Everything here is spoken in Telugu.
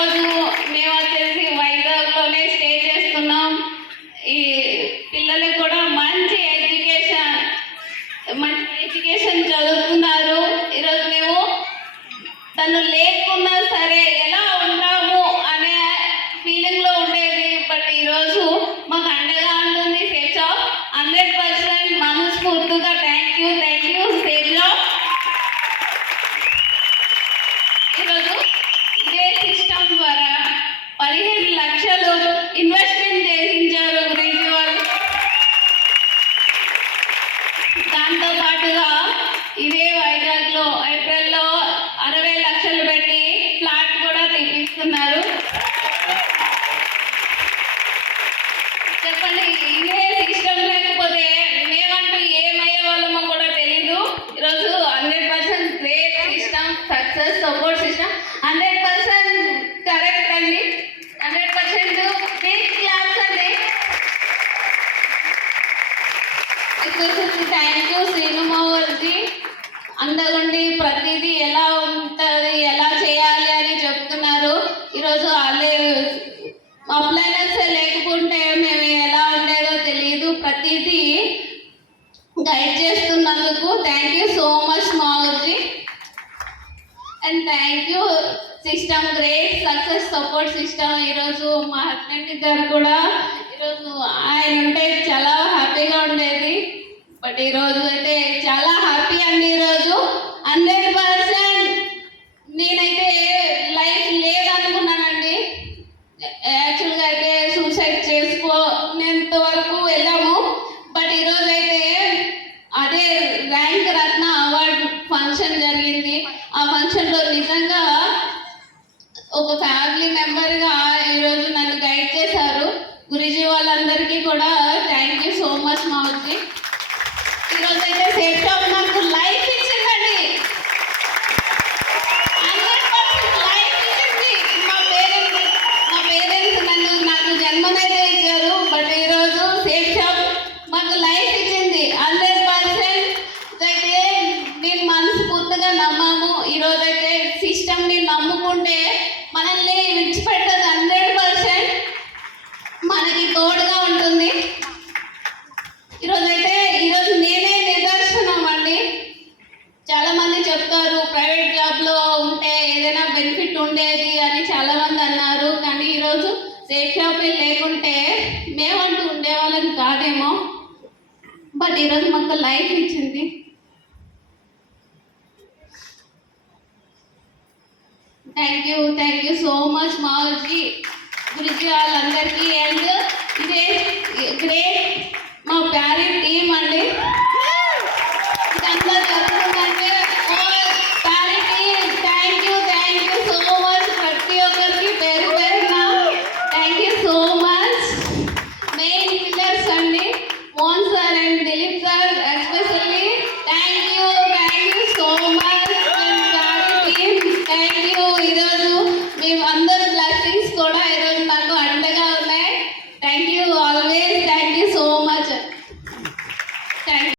ఈరోజు మేము వచ్చేసి వైజాగ్లోనే స్టే చేస్తున్నాం. ఈ పిల్లలకు కూడా మంచి ఎడ్యుకేషన్ చదువుతున్నారు. ఈరోజు మేము తను లేకున్నా సరే ఎలా ఉంటాము అనే ఫీలింగ్లో ఉండేది. బట్ ఈరోజు మాకు అండగా ఉంటుంది సేఫ్ జాబ్. 100% మనస్ఫూర్తిగా థ్యాంక్ యూ సేఫ్ జాబ్. ఈరోజు ఇదే సిస్టమ్ ద్వారా 15 లక్షలు ఇన్వెస్ట్మెంట్ చేయించారు గురించి వాళ్ళు. దాంతో పాటుగా ఇదే వైజాగ్లో ఏప్రిల్లో 60 లక్షలు పెట్టి ఫ్లాట్ కూడా తెప్పిస్తున్నారు. చెప్పండి, ఇదే సిస్టమ్ లేకపోతే మేమంటూ ఏమయ్యే వాళ్ళమో కూడా తెలీదు. ఈరోజు 100% great system, success support system. 100% correct అండి. 100% బిగ్ క్లాప్స్ అండి. థ్యాంక్ యూ శ్రీనుమావల్జీ. అందగుండి ప్రతిదీ ఎలా ఉంటుంది, ఎలా చేయాలి అని చెప్తున్నారు. ఈరోజు అప్లైనెస్ లేకుంటే మేము ఎలా ఉండేదో తెలియదు. ప్రతిదీ గైడ్ చేస్తున్నందుకు థ్యాంక్ యూ సో మచ్ మావల్జీ. And thank you system, great success support system. ఈరోజు మా హస్బెండ్ గారు కూడా ఈరోజు ఆయన ఉంటే చాలా హ్యాపీగా ఉండేది. బట్ ఈరోజు అయితే చాలా హ్యాపీ అండి. ఈరోజు 100% నేనైతే లైఫ్ లేదనుకున్నానండి. యాక్చువల్గా అయితే సూసైడ్ చేసుకునేంత వరకు వెళ్ళాము. బట్ ఈరోజు అయితే అదే ర్యాంక్ రత్న అవార్డు ఫంక్షన్ జరిగింది. ఆ ఫంక్షన్లో నిజంగా ఒక ఫ్యామిలీ మెంబర్గా ఈరోజు నన్ను గైడ్ చేశారు. గురుజీ వాళ్ళందరికీ కూడా థ్యాంక్ యూ సో మచ్ మావజీ. ఈరోజు అయితే సేఫ్ జాబ్ నాకు లైఫ్ ఇచ్చిందండి. 100% లైఫ్ ఇచ్చింది. మా పేరెంట్స్ నాకు జన్మనైతే ఇచ్చారు. బట్ ఈరోజు సేఫ్ జాబ్ మాకు లైఫ్ ఇచ్చింది. 100% అయితే నేను మనస్ఫూర్తిగా నమ్మాము. ఈరోజు అయితే సిస్టమ్ని నమ్ముకుంటే మనల్ని విడిచిపెట్టదు. 100% మనకి తోడుగా ఉంటుంది. ఈరోజు నేనే నిదర్శనం అండి. చాలామంది చెప్తారు ప్రైవేట్ జాబ్లో ఉంటే ఏదైనా బెనిఫిట్ ఉండేది అని చాలామంది అన్నారు. కానీ ఈరోజు సేఫ్ జాబ్ లేకుంటే మేమంటూ ఉండేవాళ్ళం కాదేమో. బట్ ఈరోజు మాకు లైఫ్ ఇచ్చింది. థ్యాంక్ యూ సో మచ్ మావల్జీ, గురుజీ వాళ్ళందరికీ. అండ్ ఇదే గ్రేట్ మా పేరెంట్